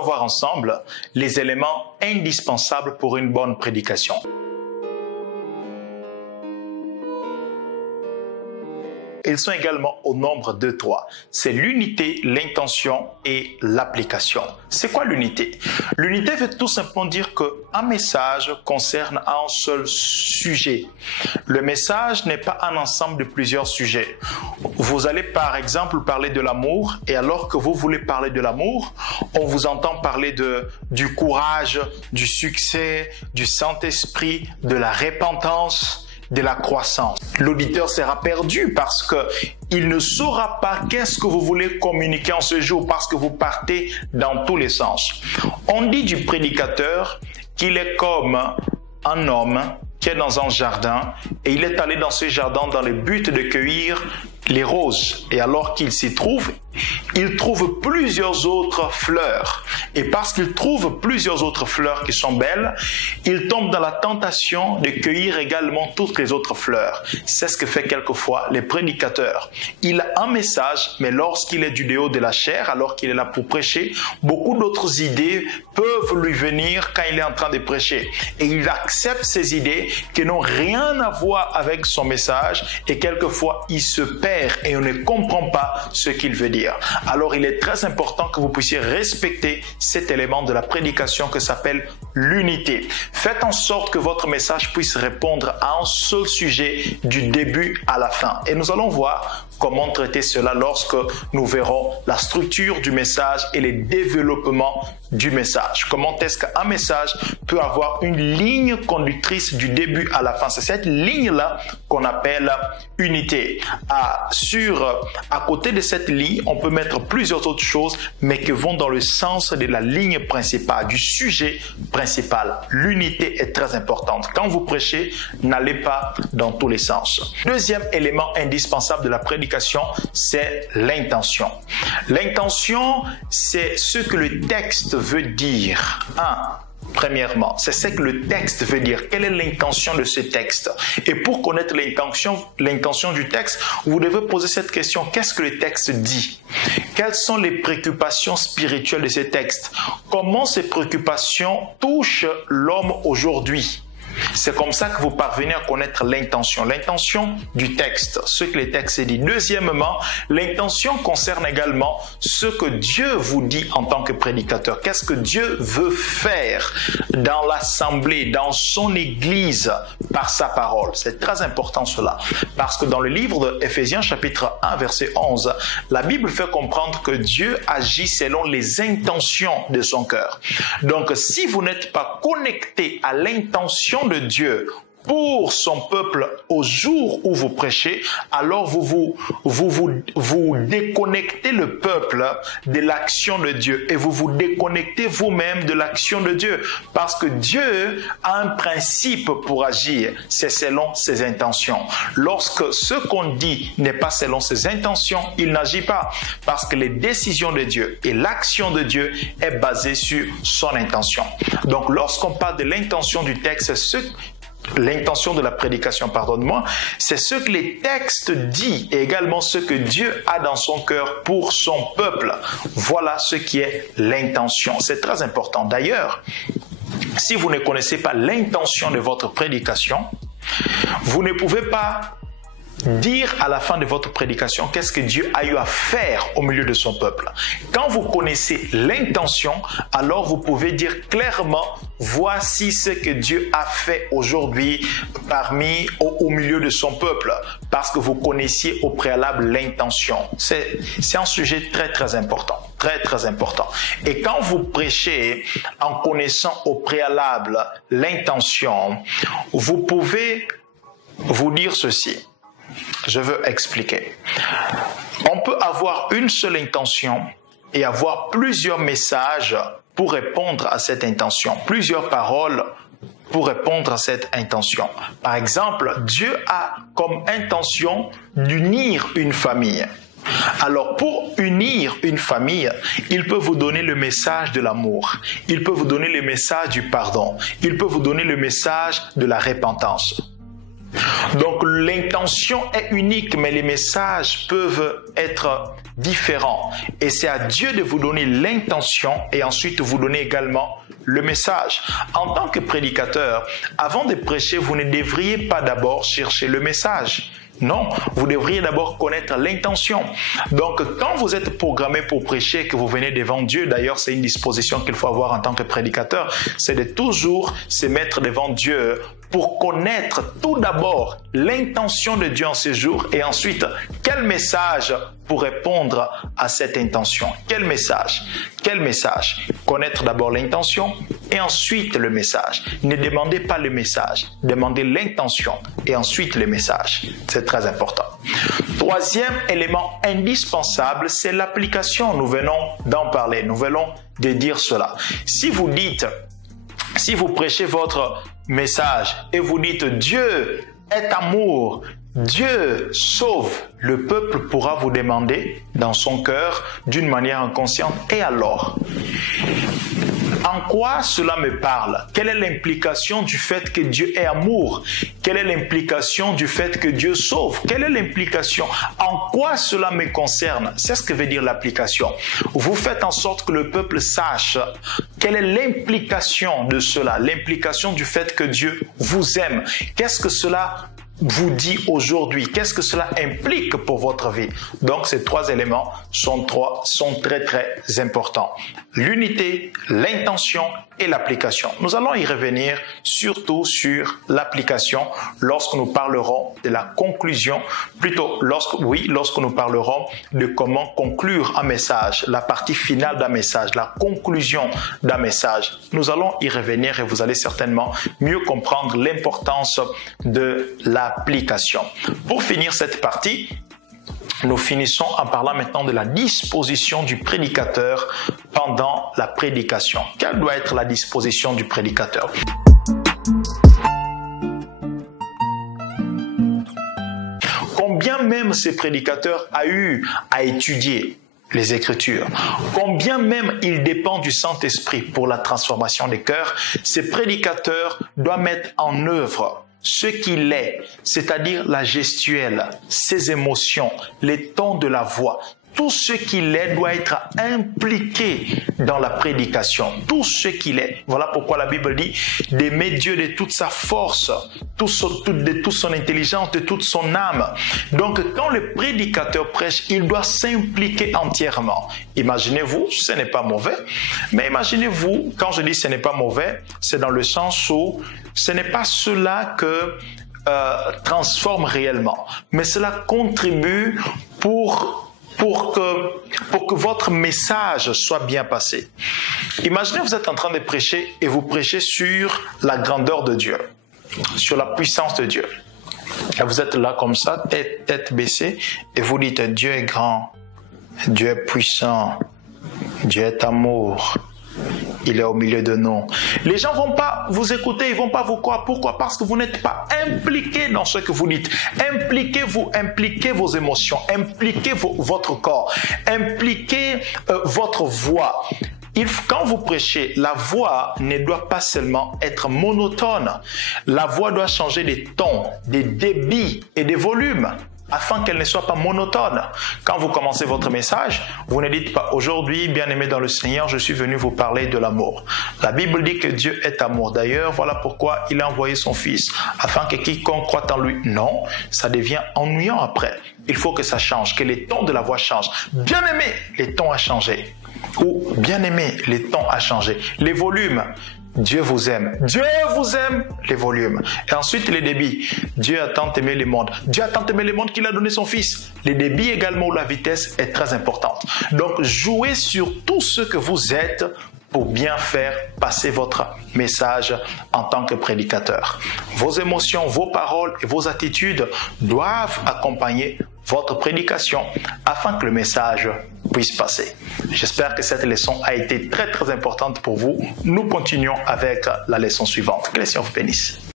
allons voir ensemble les éléments indispensables pour une bonne prédication. Ils sont également au nombre de 3. C'est l'unité, l'intention et l'application. C'est quoi l'unité? L'unité veut tout simplement dire qu'un message concerne un seul sujet. Le message n'est pas un ensemble de plusieurs sujets. Vous allez par exemple parler de l'amour et alors que vous voulez parler de l'amour, on vous entend parler du courage, du succès, du Saint-Esprit, de la repentance, de la croissance. L'auditeur sera perdu parce que il ne saura pas qu'est-ce que vous voulez communiquer en ce jour parce que vous partez dans tous les sens. On dit du prédicateur qu'il est comme un homme qui est dans un jardin et il est allé dans ce jardin dans le but de cueillir les roses. Et alors qu'il s'y trouve, il trouve plusieurs autres fleurs. Et parce qu'il trouve plusieurs autres fleurs qui sont belles, il tombe dans la tentation de cueillir également toutes les autres fleurs. C'est ce que fait quelquefois les prédicateurs. Il a un message, mais lorsqu'il est du déo de la chair, alors qu'il est là pour prêcher, beaucoup d'autres idées peuvent lui venir quand il est en train de prêcher. Et il accepte ces idées qui n'ont rien à voir avec son message et quelquefois il se perd et on ne comprend pas ce qu'il veut dire. Alors il est très important que vous puissiez respecter cet élément de la prédication que s'appelle l'unité. Faites en sorte que votre message puisse répondre à un seul sujet du début à la fin. Et nous allons voir comment traiter cela lorsque nous verrons la structure du message et les développements du message. Comment est-ce qu'un message peut avoir une ligne conductrice du début à la fin? C'est cette ligne-là qu'on appelle unité. À côté de cette ligne, on peut mettre plusieurs autres choses, mais qui vont dans le sens de la ligne principale, du sujet principal. L'unité est très importante. Quand vous prêchez, n'allez pas dans tous les sens. Deuxième élément indispensable de la prédication, c'est l'intention. L'intention, c'est ce que le texte veut dire. Premièrement, c'est ce que le texte veut dire. Quelle est l'intention de ce texte? Et pour connaître l'intention du texte, vous devez poser cette question. Qu'est-ce que le texte dit? Quelles sont les préoccupations spirituelles de ce texte? Comment ces préoccupations touchent l'homme aujourd'hui? C'est comme ça que vous parvenez à connaître l'intention du texte, ce que le texte dit. Deuxièmement, l'intention concerne également ce que Dieu vous dit en tant que prédicateur. Qu'est-ce que Dieu veut faire dans l'assemblée, dans son église, par sa parole? C'est très important cela, parce que dans le livre d'Éphésiens chapitre 1 verset 11, la Bible fait comprendre que Dieu agit selon les intentions de son cœur. Donc si vous n'êtes pas connecté à l'intention de Dieu pour son peuple au jour où vous prêchez, alors vous déconnectez le peuple de l'action de Dieu et vous vous déconnectez vous-même de l'action de Dieu parce que Dieu a un principe pour agir, c'est selon ses intentions. Lorsque ce qu'on dit n'est pas selon ses intentions, il n'agit pas parce que les décisions de Dieu et l'action de Dieu est basée sur son intention. Donc lorsqu'on parle de l'intention du texte, l'intention de la prédication, c'est ce que les textes disent et également ce que Dieu a dans son cœur pour son peuple. Voilà ce qui est l'intention. C'est très important. D'ailleurs, si vous ne connaissez pas l'intention de votre prédication, vous ne pouvez pas dire à la fin de votre prédication qu'est-ce que Dieu a eu à faire au milieu de son peuple. Quand vous connaissez l'intention, alors vous pouvez dire clairement voici ce que Dieu a fait aujourd'hui au milieu de son peuple, parce que vous connaissiez au préalable l'intention. C'est un sujet très très important, très important. Et quand vous prêchez en connaissant au préalable l'intention, vous pouvez vous dire ceci. Je veux expliquer. On peut avoir une seule intention et avoir plusieurs messages pour répondre à cette intention, plusieurs paroles pour répondre à cette intention. Par exemple, Dieu a comme intention d'unir une famille. Alors, pour unir une famille, il peut vous donner le message de l'amour, il peut vous donner le message du pardon, il peut vous donner le message de la repentance. Donc l'intention est unique, mais les messages peuvent être différent. Et c'est à Dieu de vous donner l'intention et ensuite vous donner également le message. En tant que prédicateur, avant de prêcher, vous ne devriez pas d'abord chercher le message. Non, vous devriez d'abord connaître l'intention. Donc, quand vous êtes programmé pour prêcher, que vous venez devant Dieu, d'ailleurs, c'est une disposition qu'il faut avoir en tant que prédicateur, c'est de toujours se mettre devant Dieu pour connaître tout d'abord l'intention de Dieu en ce jour et ensuite quel message pour répondre à cette intention. Quel message? Quel message? Connaître d'abord l'intention et ensuite le message. Ne demandez pas le message, demandez l'intention et ensuite le message. C'est très important. Troisième élément indispensable, c'est l'application. Nous venons d'en parler, nous venons de dire cela. Si vous prêchez votre message et vous dites Dieu est amour, Dieu sauve, le peuple pourra vous demander dans son cœur d'une manière inconsciente, et alors? En quoi cela me parle? Quelle est l'implication du fait que Dieu est amour? Quelle est l'implication du fait que Dieu sauve? Quelle est l'implication? En quoi cela me concerne? C'est ce que veut dire l'application. Vous faites en sorte que le peuple sache quelle est l'implication de cela, l'implication du fait que Dieu vous aime. Qu'est-ce que cela vous dit aujourd'hui? Qu'est-ce que cela implique pour votre vie? Donc, ces trois éléments sont très, très importants. L'unité, l'intention et l'application. Nous allons y revenir surtout sur l'application lorsque nous parlerons de la conclusion, lorsque nous parlerons de comment conclure un message, la partie finale d'un message, la conclusion d'un message. Nous allons y revenir et vous allez certainement mieux comprendre l'importance de l'application. Pour finir cette partie, nous finissons en parlant maintenant de la disposition du prédicateur pendant la prédication. Quelle doit être la disposition du prédicateur? Combien même ce prédicateur a eu à étudier les Écritures, combien même il dépend du Saint-Esprit pour la transformation des cœurs, ce prédicateur doit mettre en œuvre ce qu'il est, c'est-à-dire la gestuelle, ses émotions, les tons de la voix. Tout ce qu'il est doit être impliqué dans la prédication. Tout ce qu'il est. Voilà pourquoi la Bible dit d'aimer Dieu de toute sa force, de toute son intelligence, de toute son âme. Donc, quand le prédicateur prêche, il doit s'impliquer entièrement. Imaginez-vous, ce n'est pas mauvais, mais imaginez-vous, quand je dis ce n'est pas mauvais, c'est dans le sens où ce n'est pas cela que transforme réellement, mais cela contribue pour que votre message soit bien passé. Imaginez, vous êtes en train de prêcher et vous prêchez sur la grandeur de Dieu, sur la puissance de Dieu. Et vous êtes là comme ça, tête baissée, et vous dites Dieu est grand, Dieu est puissant, Dieu est amour. Il est au milieu de nous. Les gens vont pas vous écouter, ils vont pas vous croire. Pourquoi? Parce que vous n'êtes pas impliqué dans ce que vous dites. Impliquez vos émotions, impliquez votre corps, impliquez votre voix. Quand vous prêchez, la voix ne doit pas seulement être monotone. La voix doit changer des tons, des débits et des volumes, afin qu'elle ne soit pas monotone. Quand vous commencez votre message, vous ne dites pas « Aujourd'hui, bien-aimé dans le Seigneur, je suis venu vous parler de l'amour ». La Bible dit que Dieu est amour. D'ailleurs, voilà pourquoi il a envoyé son Fils, afin que quiconque croit en lui. Non, ça devient ennuyant après. Il faut que ça change, que les tons de la voix changent. Bien-aimé, les tons ont changé. Ou bien-aimé, les tons ont changé. Les volumes. Dieu vous aime. Dieu vous aime, les volumes. Et ensuite, les débits. Dieu a tant aimé le monde. Dieu a tant aimé le monde qu'il a donné son Fils. Les débits également, où la vitesse est très importante. Donc, jouez sur tout ce que vous êtes pour bien faire passer votre message en tant que prédicateur. Vos émotions, vos paroles et vos attitudes doivent accompagner votre prédication afin que le message puisse passer. J'espère que cette leçon a été très très importante pour vous. Nous continuons avec la leçon suivante. Que le Seigneur vous bénisse.